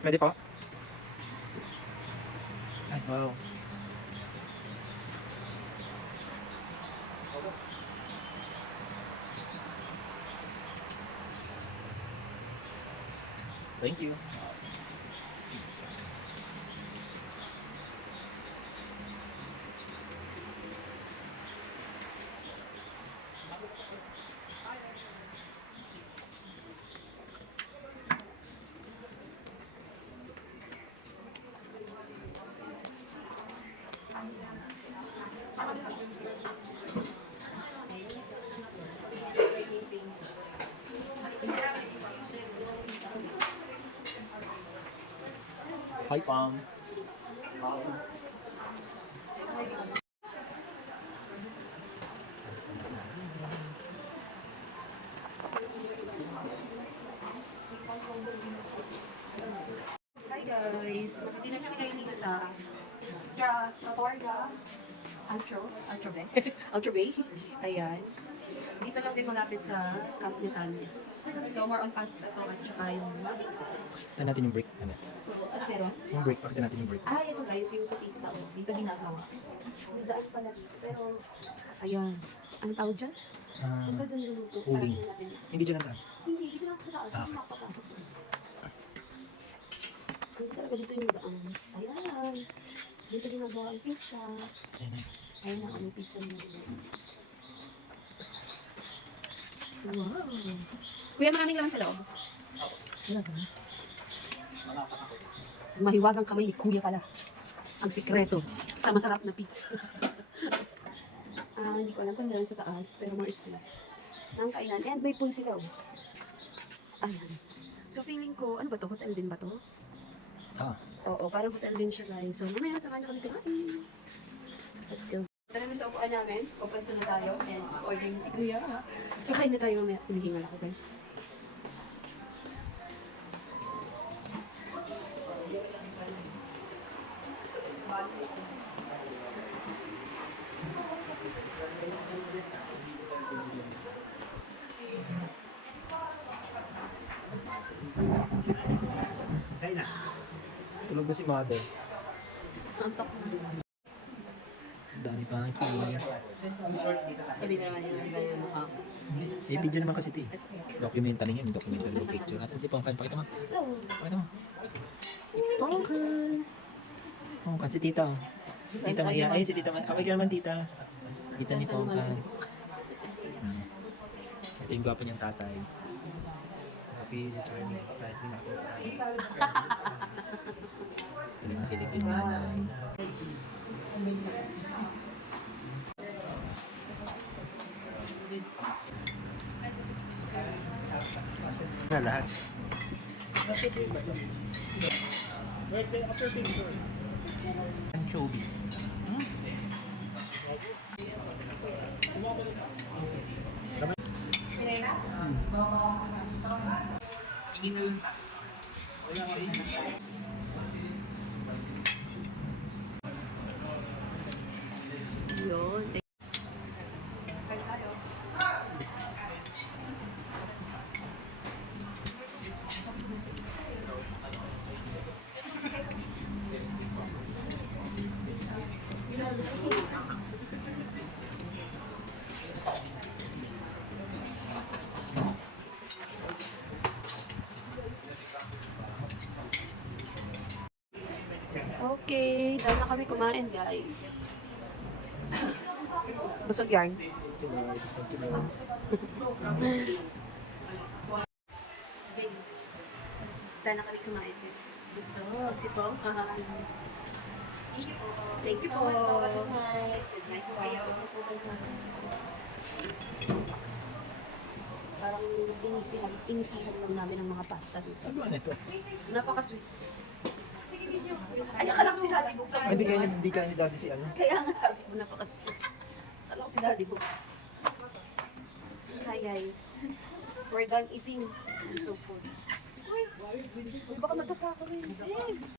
Pwede po? Ay, wow. Thank you. Hi, Pam. Hi guys! Hindi na kami kayo dito sa Trattoria Altro Bay. Altro Bay. Ayan. Dito lang din malapit sa Camp Natalia. So more on pasta to at saka yung mga pizza. Ito natin yung break. Ano? So ano meron? Yung break. Pakita natin yung break. Ito guys, yung sa pizza. Oh. Dito ginagawa. May daan pala dito. Pero, ayan. Ano tawag dyan? Basta dyan luluto. Uling. Alam natin. Hindi dyan ang daan. Hindi, dito lang ako sa taas. Hindi makapapasok. Dito talaga dito yung daan. Ayan. Dito ginagawa ang pizza. Ayan. Ayan ang aming pizza nila. Wow. Kuya, maraming laman sa loob. Wala ba? Mahiwagang kamay ni Kuya pala. Ang sikreto sa masarap na pizza. Hindi ko alam kung meron sa taas, pero more space. Ang kainan. And may pool sila. Ayan. So feeling ko, ano ba to? Hotel din ba to? Ah. Oo, parang hotel din siya guys. So mamaya samahan na kami kumain. Let's go. Tara na sa upuan namin. Pupwesto na tayo. And order na si Kuya. Kakain na tayo mamaya. Hinihingal ako guys. Tulog na si mother. Antok na. Dami pa ng key. Sabi na naman yun, di ba yung mukha ko? Eh, video naman kasi ito eh. Documentary yun. Documentary yung picture. Asan si Pongkan? Pakita mo. Pakita mo. Si Pongkan. Pongkan, si tita. Si tita Maya. Ay, si tita Maya. Kamay ka naman tita. Tita ni Pongkan. Ito yung gwapo niyang tatay. Happy returning. Kahit di natin sa akin. Ito yung kilig yung nanay. Na lahat. Anchovies. Yun. Okay, dahil na kami kumain guys. Busog yarn. Dahil na kami kumain guys. Busog. Si Pong. Thank you po. Good night po kayo. Parang inisihan lang namin ang mga pasta dito. Ano ba ito? Napaka-sweet. Ay, akala ko si Daddy Book sa Hindi kaya ni daddy si ano? Kaya nga sabi ko napaka-sweet. Akala ko si Daddy Book. Hi guys. We're done eating. I'm so full. Uy, baka matapa ko rin.